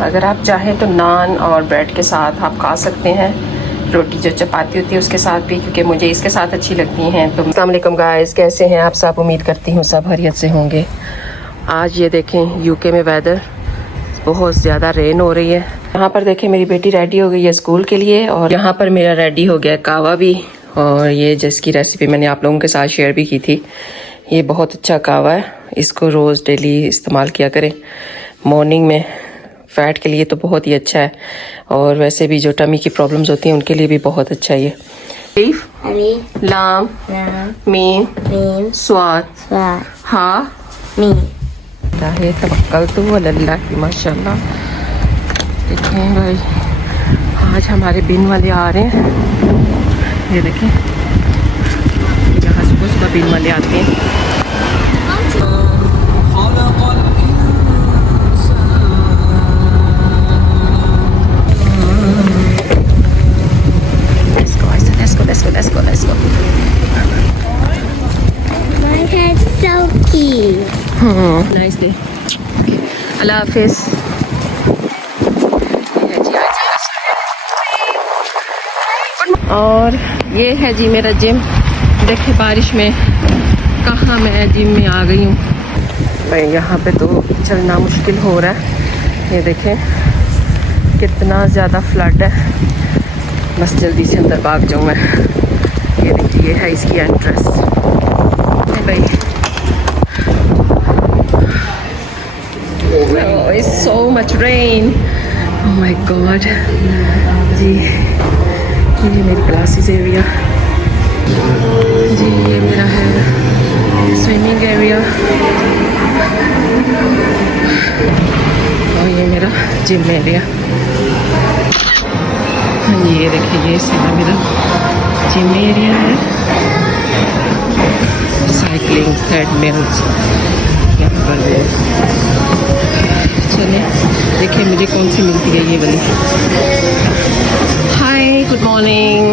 अगर आप चाहें तो नान और ब्रेड के साथ आप खा सकते हैं, रोटी जो चपाती होती है उसके साथ भी, क्योंकि मुझे इसके साथ अच्छी लगती हैं। तो अस्सलाम वालेकुम गाइस, कैसे हैं आप सब? उम्मीद करती हूँ सब खैरियत से होंगे। आज ये देखें यूके में वेदर बहुत ज़्यादा रेन हो रही है। यहाँ पर देखें मेरी बेटी रेडी हो गई है स्कूल के लिए, और यहाँ पर मेरा रेडी हो गया कावा भी। और ये जिसकी रेसिपी मैंने आप लोगों के साथ शेयर भी की थी, ये बहुत अच्छा कावा है, इसको रोज़ डेली इस्तेमाल किया करें। मॉर्निंग में फ़ैट के लिए तो बहुत ही अच्छा है, और वैसे भी जो टमी की प्रॉब्लम्स होती हैं उनके लिए भी बहुत अच्छा है ये। अलीफ लाम मीम स्वाद हा मी तवक्कल तो अल्लाह की। माशाल्लाह देखें भाई, आज हमारे बिन वाले आ रहे हैं। ये देखें यहाँ सुबह सुबह बिन वाले आते हैं। Let's go. My head's so cute. Nice day. अल्लाह हाफिज़। और ये है जी मेरा जिम। देखिए बारिश में कहाँ मैं जिम में आ गई हूँ भाई। यहाँ पे तो चलना मुश्किल हो रहा है। ये देखें कितना ज़्यादा फ्लड है। बस जल्दी से अंदर भाग जाऊँ मैं। ये देखिए ये है इसकी एंट्रेंस भाई। Oh, it's so much rain. Oh my God जी, ये मेरी क्लासेस एरिया जी, ये मेरा है स्विमिंग एरिया, और ये मेरा जिम एरिया। ये देखिए ये सारा मेरा जिम एरिया है। साइकिलिंग ट्रेडमिल्स यहाँ पर है। चलिए देखिए मुझे कौन सी मिलती है ये वाली। Hi good morning.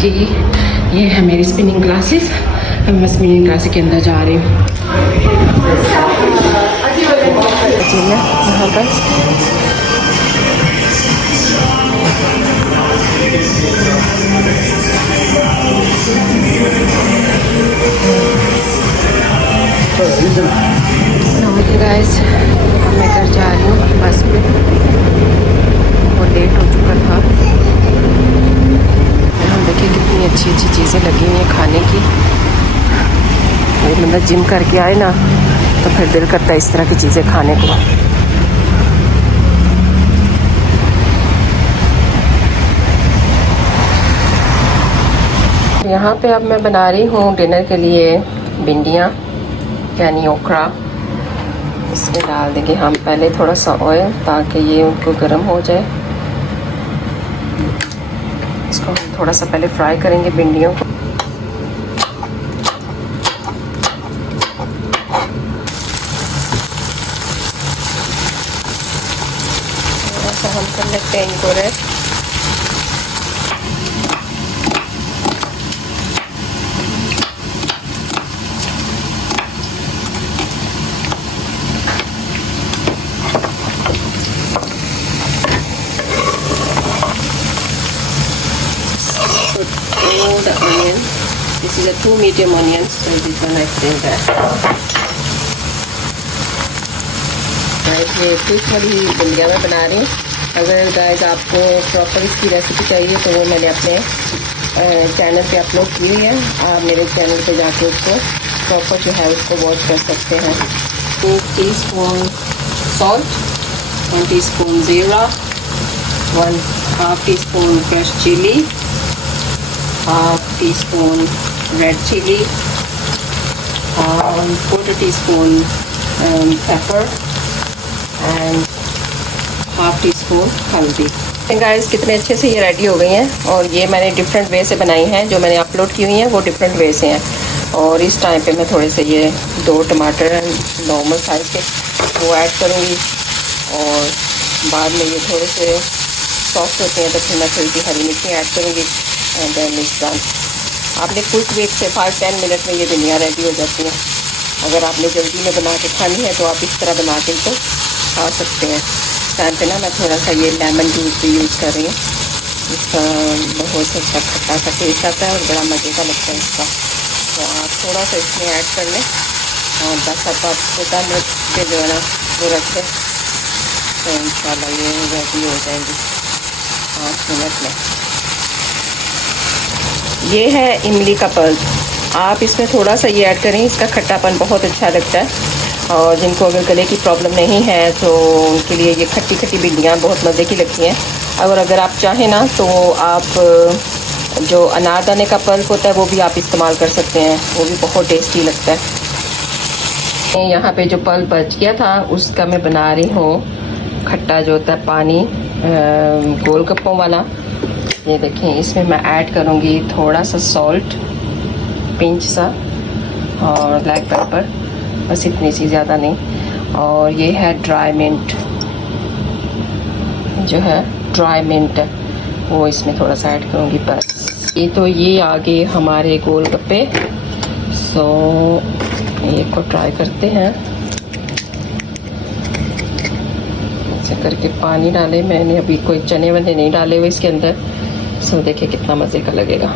जी ये है मेरी स्पिनिंग क्लासेस। अब मैं स्पिनिंग क्लास के अंदर जा रही हूँ। यहाँ पर गाइस मैं घर जा रही हूँ बस में, बहुत लेट हो चुका था। देखिए कितनी अच्छी अच्छी चीज़ें लगी हुई हैं खाने की। ये मतलब जिम करके आए ना तो फिर दिल करता है इस तरह की चीज़ें खाने को। यहाँ पे अब मैं बना रही हूँ डिनर के लिए भिंडियाँ यानी ओखरा। इसमें डाल देंगे हम पहले थोड़ा सा ऑयल ताकि ये उनको गर्म हो जाए। इसको थोड़ा सा पहले फ्राई करेंगे भिंडियों को। थोड़ा सा हम कर लेते हैं इनको rest. The onion. This is a 2 medium onions, so this one I think that. ये फिश वाली भिंडियाँ मैं बना रही हूँ। अगर गाइस आपको प्रॉपर इसकी रेसिपी चाहिए तो वो मैंने अपने चैनल पे अपलोड की हुई है। आप मेरे चैनल पे जाके उसको प्रॉपर जो है उसको वॉच कर सकते हैं। 2 टीस्पून सॉल्ट, 1 टीस्पून ज़ीरा, 1/2 teaspoon crush chilli, 1/2 teaspoon red chili, 1/4 teaspoon pepper, and 1/2 teaspoon haldi. Guys कितने अच्छे से ये रेडी हो गई हैं और ये मैंने डिफरेंट वे से बनाई हैं, जो मैंने अपलोड की हुई हैं वो डिफरेंट वे से हैं। और इस टाइम पे मैं थोड़े से ये 2 टमाटर नॉर्मल साइज़ के वो ऐड करूँगी और बाद में ये थोड़े से सॉफ्ट होते हैं तो फिर मैं थोड़ी सी हरी मिर्ची ऐड करूँगी एंड देन इट्स डन। आपने क्विक वेट से 5-10 मिनट में ये भिंडियाँ रेडी हो जाती हैं। अगर आपने जल्दी में बना के खानी है तो आप इस तरह बना के इनको खा सकते हैं। इस टाइम पे ना मैं थोड़ा सा ये लेमन जूस भी यूज़ कर रही हूँ, इसका बहुत अच्छा खट्टा सा टेस्ट आता है और बड़ा मज़े का लगता है इसका। तो आप थोड़ा सा इसमें ऐड कर लें और बस अब आप 10 मिनट के जो है ना वो रख दें तो इंशाल्लाह ये रेडी हो जाएंगी 5 मिनट में। ये है इमली का पल्प। आप इसमें थोड़ा सा ये ऐड करें, इसका खट्टापन बहुत अच्छा लगता है। और जिनको अगर गले की प्रॉब्लम नहीं है तो उनके लिए ये खट्टी खट्टी भिंडियाँ बहुत मज़े की लगती हैं। और अगर आप चाहें ना तो आप जो अनारदाने का पल्प होता है वो भी आप इस्तेमाल कर सकते हैं, वो भी बहुत टेस्टी लगता है। यहाँ पे जो पल्प बच गया था उसका मैं बना रही हूँ खट्टा जो होता है पानी गोलगप्पों वाला। ये देखें, इसमें मैं ऐड करूँगी थोड़ा सा सॉल्ट, पिंच सा, और ब्लैक पेपर, बस इतनी सी, ज़्यादा नहीं। और ये है ड्राई मिंट, जो है ड्राई मिंट वो इसमें थोड़ा सा ऐड करूँगी बस। ये आ गए हमारे गोलगप्पे। सो एक को ट्राई करते हैं। ऐसे करके पानी डाले, मैंने अभी कोई चने वने नहीं डाले हुए इसके अंदर। सो देखिए कितना मज़े का लगेगा।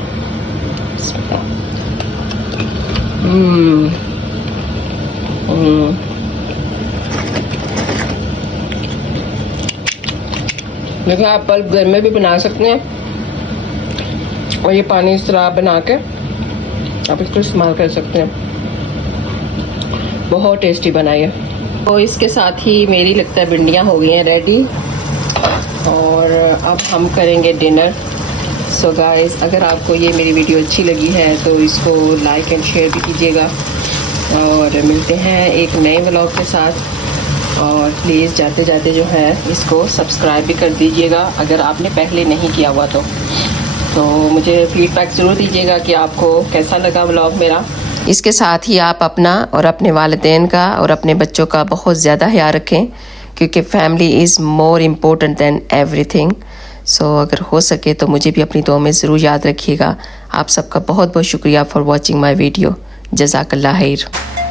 देखिए आप पल्प घर में भी बना सकते हैं और ये पानी इस तरह बना के आप इसको इस्तेमाल कर सकते हैं, बहुत टेस्टी बनाई है। तो इसके साथ ही मेरी लगता है भिंडियाँ हो गई हैं रेडी और अब हम करेंगे डिनर। सो गाइस, अगर आपको ये मेरी वीडियो अच्छी लगी है तो इसको लाइक एंड शेयर भी कीजिएगा और मिलते हैं एक नए व्लॉग के साथ। और प्लीज़ जाते जाते जो है इसको सब्सक्राइब भी कर दीजिएगा अगर आपने पहले नहीं किया हुआ तो मुझे फीडबैक ज़रूर दीजिएगा कि आपको कैसा लगा व्लॉग मेरा। इसके साथ ही आप अपना और अपने वालिदैन का और अपने बच्चों का बहुत ज़्यादा ख्याल रखें, क्योंकि family is more important than everything. So अगर हो सके तो मुझे भी अपनी दुआ में ज़रूर याद रखिएगा। आप सबका बहुत बहुत शुक्रिया फॉर वॉचिंग माई वीडियो। जज़ाकल्लाह खैर।